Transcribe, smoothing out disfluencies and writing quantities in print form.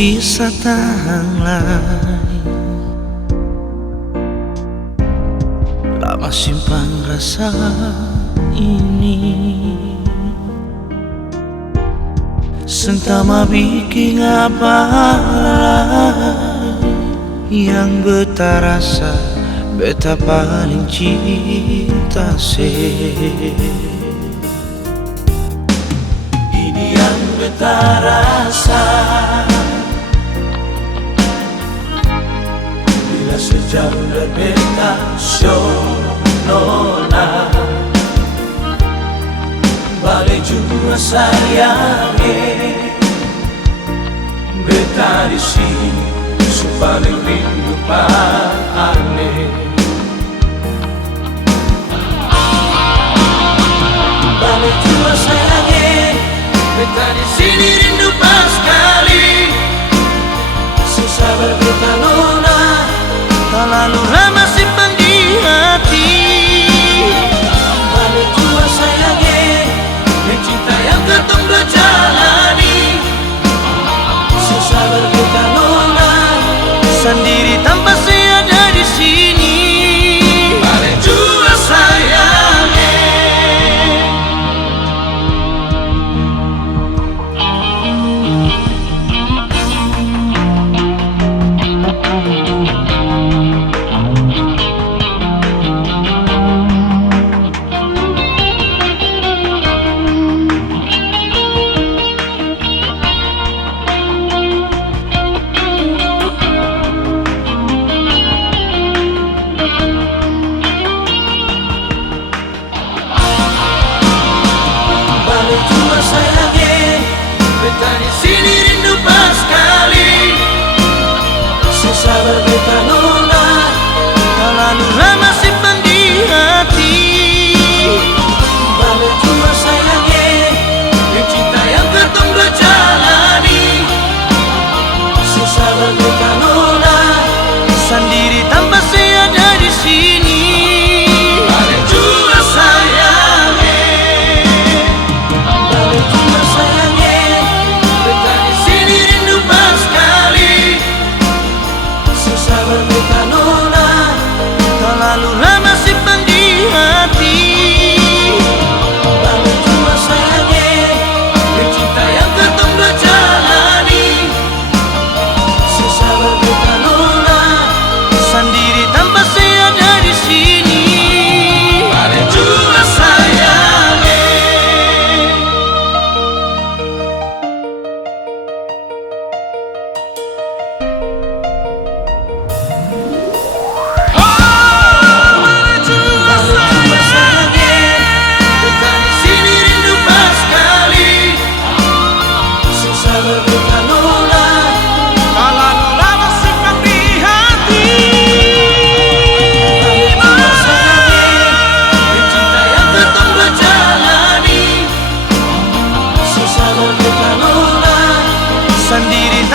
bisa tahan lagi. Lama simpan rasa ini, sentama bikin apa yang beta rasa, beta paling cinta ini yang beta rasa. Bila sejauh dari beta nona balik juga sayangnya, beta di sini paling rindu aneh. Balik juga sayangnya, beta di sini rindu pas sekali. Susah berbeda nona, terlalu lama simpan di hati. Balik juga sayangnya, cinta yang ketong berjalani. Susah berbeda nona, sendiri tanpa saya ada di sini. Balik juga sayangnya. Sayangnya, beta di sini rindu pas sekali. Susah berbeda nona, terlalu lama simpan di hati. Balik juga sayangnya, cinta yang ketong berjalani. Susah berbeda nona, sendiri tanpa saya ada di sini. Balik juga sayangnya. Terlalu lama simpan di hati. Balik juga sayangnya, cinta yang ketong berjalani. Susah berbeda nona, sendiri tanpa saya ada di sini. Balik juga sayangnya. Sendiri